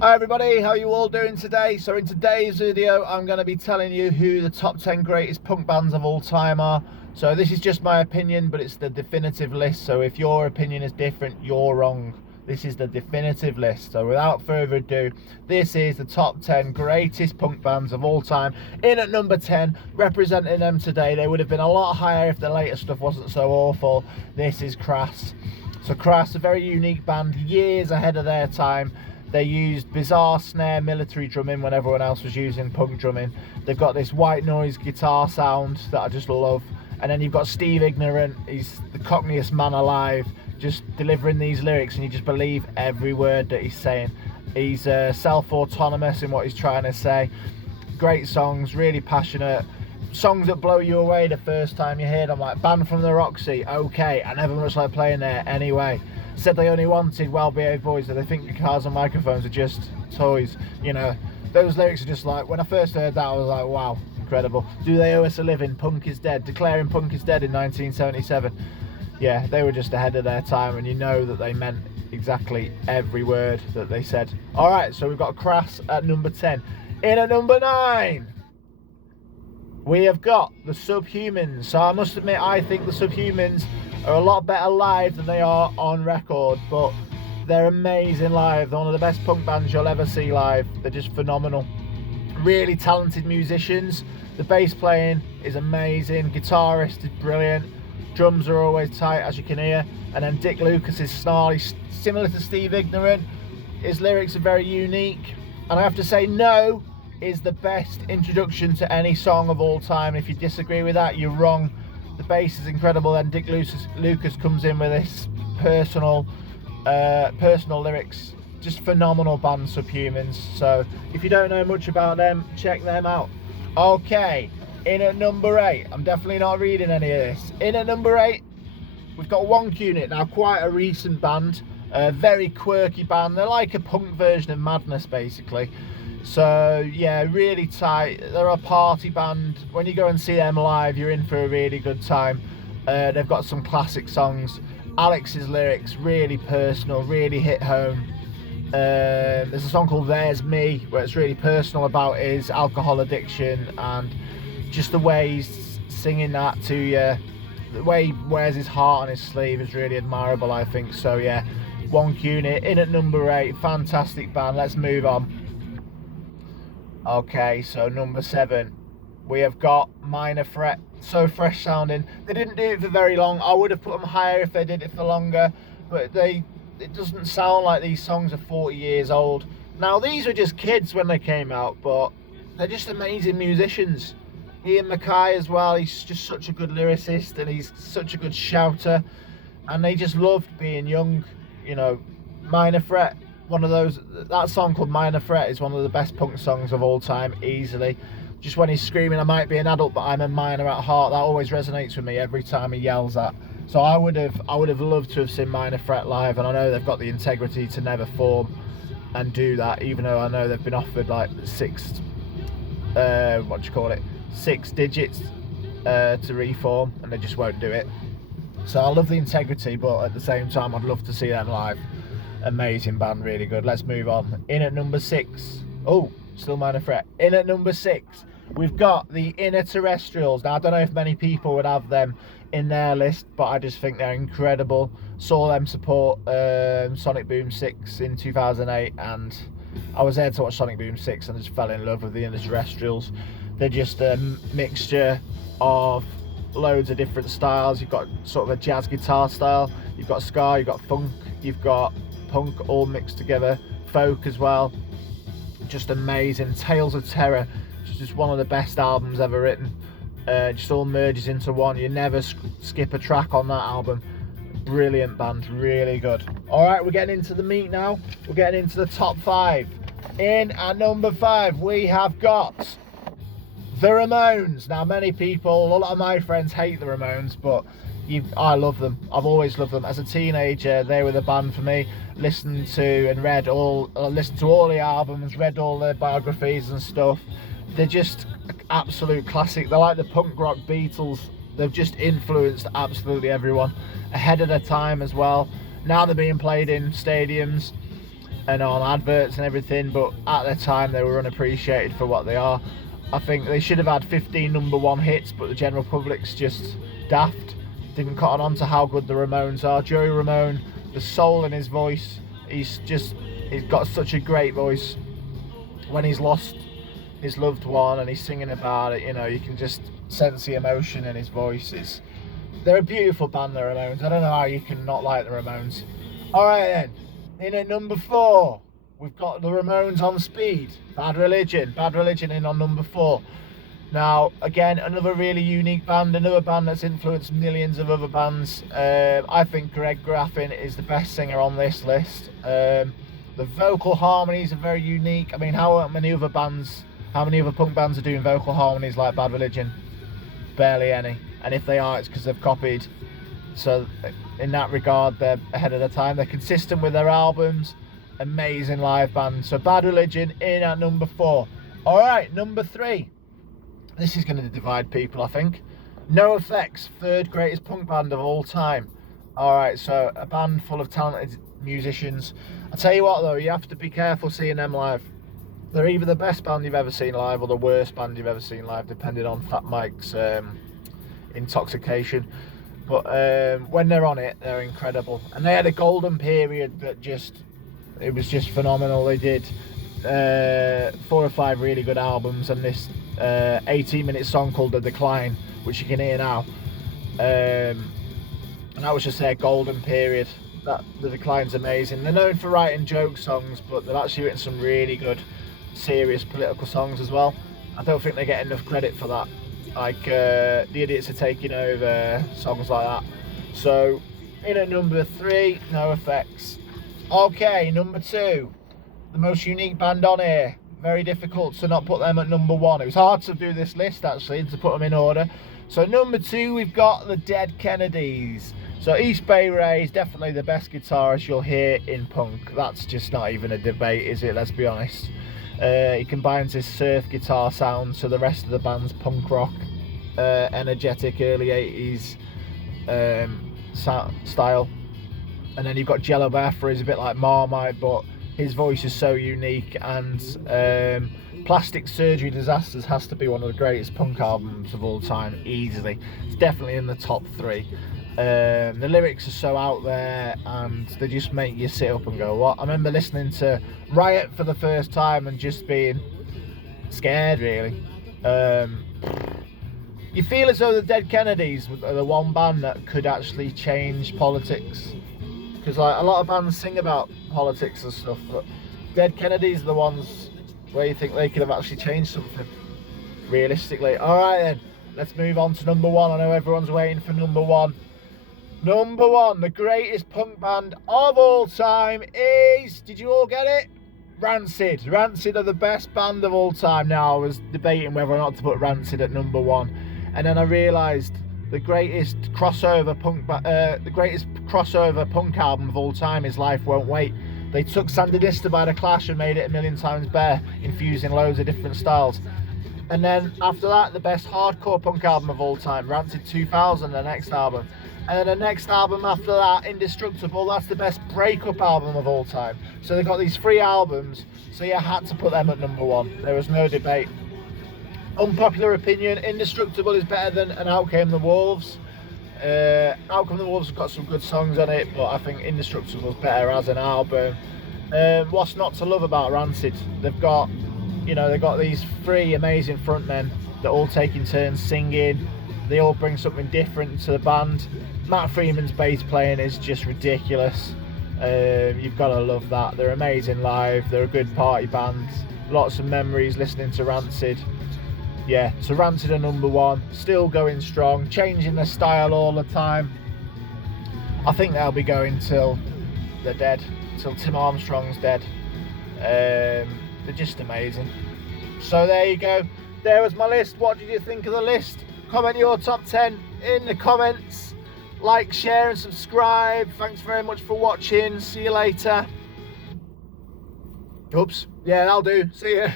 Hi everybody, how are you all doing today? So in today's video I'm going to be telling you who the top 10 greatest punk bands of all time are. So this is just my opinion, but it's the definitive list, so if your opinion is different, you're wrong. This is the definitive list. So without further ado, this is the top 10 greatest punk bands of all time. In at number 10, representing them today, they would have been a lot higher if the later stuff wasn't so awful. This is Crass. So Crass, a very unique band, years ahead of their time. They used bizarre snare military drumming when everyone else was using punk drumming. They've got this white noise guitar sound that I just love. And then you've got Steve Ignorant, he's the cockneyest man alive, just delivering these lyrics and you just believe every word that he's saying. He's self-autonomous in what he's trying to say. Great songs, really passionate. Songs that blow you away the first time you hear them, like Banned from the Roxy, okay, I never much like playing there anyway. Said they only wanted well-behaved boys, that they think guitars and microphones are just toys. You know, those lyrics are just like, when I first heard that I was like, wow, incredible. Do they owe us a living? Punk is dead. Declaring punk is dead in 1977. Yeah, they were just ahead of their time, and you know that they meant exactly every word that they said. Alright, so we've got Crass at number 10. In at number 9, we have got the Subhumans. So I must admit, I think the Subhumans are a lot better live than they are on record, but they're amazing live. They're one of the best punk bands you'll ever see live. They're just phenomenal. Really talented musicians. The bass playing is amazing. Guitarist is brilliant. Drums are always tight, as you can hear. And then Dick Lucas is snarly, similar to Steve Ignorant. His lyrics are very unique. And I have to say, No is the best introduction to any song of all time. If you disagree with that, you're wrong. The bass is incredible, then Dick Lucas comes in with this personal lyrics. Just phenomenal band, Subhumans. So if you don't know much about them, check them out. Okay, in at number 8, I'm definitely not reading any of this. In at number 8, we've got One Unit. Now, quite a recent band, a very quirky band. They're like a punk version of Madness, basically. So yeah, really tight. They're a party band. When you go and see them live, you're in for a really good time. They've got some classic songs. Alex's lyrics, really personal, really hit home. There's a song called There's Me, where it's really personal about his alcohol addiction, and just the way he's singing that to you, the way he wears his heart on his sleeve is really admirable, I think. So yeah, One Unit, in at number 8, fantastic band. Let's move on. Okay, so number 7, we have got Minor Threat. So fresh sounding. They didn't do it for very long. I would have put them higher if they did it for longer, but it doesn't sound like these songs are 40 years old. Now, these were just kids when they came out, but they're just amazing musicians. Ian Mackay as well, he's just such a good lyricist and he's such a good shouter, and they just loved being young. You know, Minor Threat, one of those, that song called Minor Threat is one of the best punk songs of all time, easily. Just when he's screaming, I might be an adult but I'm a minor at heart, that always resonates with me every time he yells that. So I would have loved to have seen Minor Threat live, and I know they've got the integrity to never form and do that, even though I know they've been offered like 6 digits to reform, and they just won't do it. So I love the integrity, but at the same time I'd love to see them live. Amazing band, really good. Let's move on. In at number 6, oh, still Minor Threat. In at number 6, we've got the Inner Terrestrials. Now, I don't know if many people would have them in their list, but I just think they're incredible. Saw them support Sonic Boom 6 in 2008, and I was there to watch Sonic Boom 6 and just fell in love with the Inner Terrestrials. They're just a mixture of loads of different styles. You've got sort of a jazz guitar style, you've got ska, you've got funk, you've got punk, all mixed together, folk as well. Just amazing. Tales of Terror, just one of the best albums ever written. Just all merges into one. You never skip a track on that album. Brilliant band, really good. Alright, we're getting into the meat now. We're getting into the top 5. In at number 5, we have got the Ramones. Now, many people, a lot of my friends hate the Ramones, but I love them. I've always loved them. As a teenager, they were the band for me. Listened to all the albums, read all their biographies and stuff. They're just absolute classic. They're like the punk rock Beatles. They've just influenced absolutely everyone. Ahead of their time as well. Now they're being played in stadiums. and on adverts and everything, but at the time they were unappreciated for what they are. I think they should have had 15 got hits, but the general public's just daft. Didn't cotton on to how good the Ramones are. Joey Ramone, the soul in his voice, he's got such a great voice. When he's lost his loved one and he's singing about it, you know, you can just sense the emotion in his voice. They're a beautiful band, the Ramones. I don't know how you can not like the Ramones. Alright then, in at number 4, we've got the Ramones on Speed. Bad Religion in on number 4. Now, again, another really unique band, another band that's influenced millions of other bands. I think Greg Graffin is the best singer on this list. The vocal harmonies are very unique. I mean, how many other punk bands are doing vocal harmonies like Bad Religion? Barely any. And if they are, it's because they've copied. So in that regard, they're ahead of their time. They're consistent with their albums. Amazing live band. So Bad Religion in at number 4. Alright, number 3. This is going to divide people, I think. NoFX, third greatest punk band of all time. Alright, so a band full of talented musicians. I tell you what though, you have to be careful seeing them live. They're either the best band you've ever seen live or the worst band you've ever seen live, depending on Fat Mike's intoxication. But when they're on it, they're incredible. And they had a golden period that it was just phenomenal. They did 4 or 5 really good albums, and this 18-minute song called The Decline, which you can hear now. And that was just their golden period. The Decline's amazing. They're known for writing joke songs, but they've actually written some really good, serious political songs as well. I don't think they get enough credit for that. Like The Idiots Are Taking Over, songs like that. So, in at number 3, NoFX. Okay, number 2, the most unique band on here. Very difficult to not put them at number 1. It was hard to do this list actually, to put them in order. So number 2, we've got the Dead Kennedys. So East Bay Ray is definitely the best guitarist you'll hear in punk. That's just not even a debate, is it? Let's be honest. He combines his surf guitar sound to the rest of the band's punk rock, energetic early 80s style. And then you've got Jello Biafra, he's a bit like Marmite, but his voice is so unique. And Plastic Surgery Disasters has to be one of the greatest punk albums of all time, easily. It's definitely in the top 3. The lyrics are so out there and they just make you sit up and go, what? I remember listening to Riot for the first time and just being scared, really. You feel as though the Dead Kennedys are the one band that could actually change politics, because like a lot of bands sing about politics and stuff, but Dead Kennedys are the ones where you think they could have actually changed something realistically. Alright then, let's move on to number 1. I know everyone's waiting for number 1. Number 1, the greatest punk band of all time is, did you all get it? Rancid. Rancid are the best band of all time. Now, I was debating whether or not to put Rancid at number 1, and then I realised the greatest crossover punk album of all time is Life Won't Wait. They took Sandinista by The Clash and made it a million times better, infusing loads of different styles. And then after that, the best hardcore punk album of all time, Rancid 2000, the next album. And then the next album after that, Indestructible, that's the best breakup album of all time. So they got these 3 albums, so you had to put them at number 1. There was no debate. Unpopular opinion, Indestructible is better than And Out Came the Wolves. Out Came the Wolves have got some good songs on it, but I think Indestructible is better as an album. What's not to love about Rancid? They've got these 3 amazing frontmen that all taking turns singing. They all bring something different to the band. Matt Freeman's bass playing is just ridiculous. You've got to love that. They're amazing live. They're a good party band. Lots of memories listening to Rancid. Yeah, so Rancid are number 1. Still going strong, changing their style all the time. I think they'll be going till they're dead, till Tim Armstrong's dead. They're just amazing. So there you go. There was my list. What did you think of the list? Comment your top 10 in the comments. Like, share and subscribe. Thanks very much for watching. See you later. Oops. Yeah, that'll do. See ya.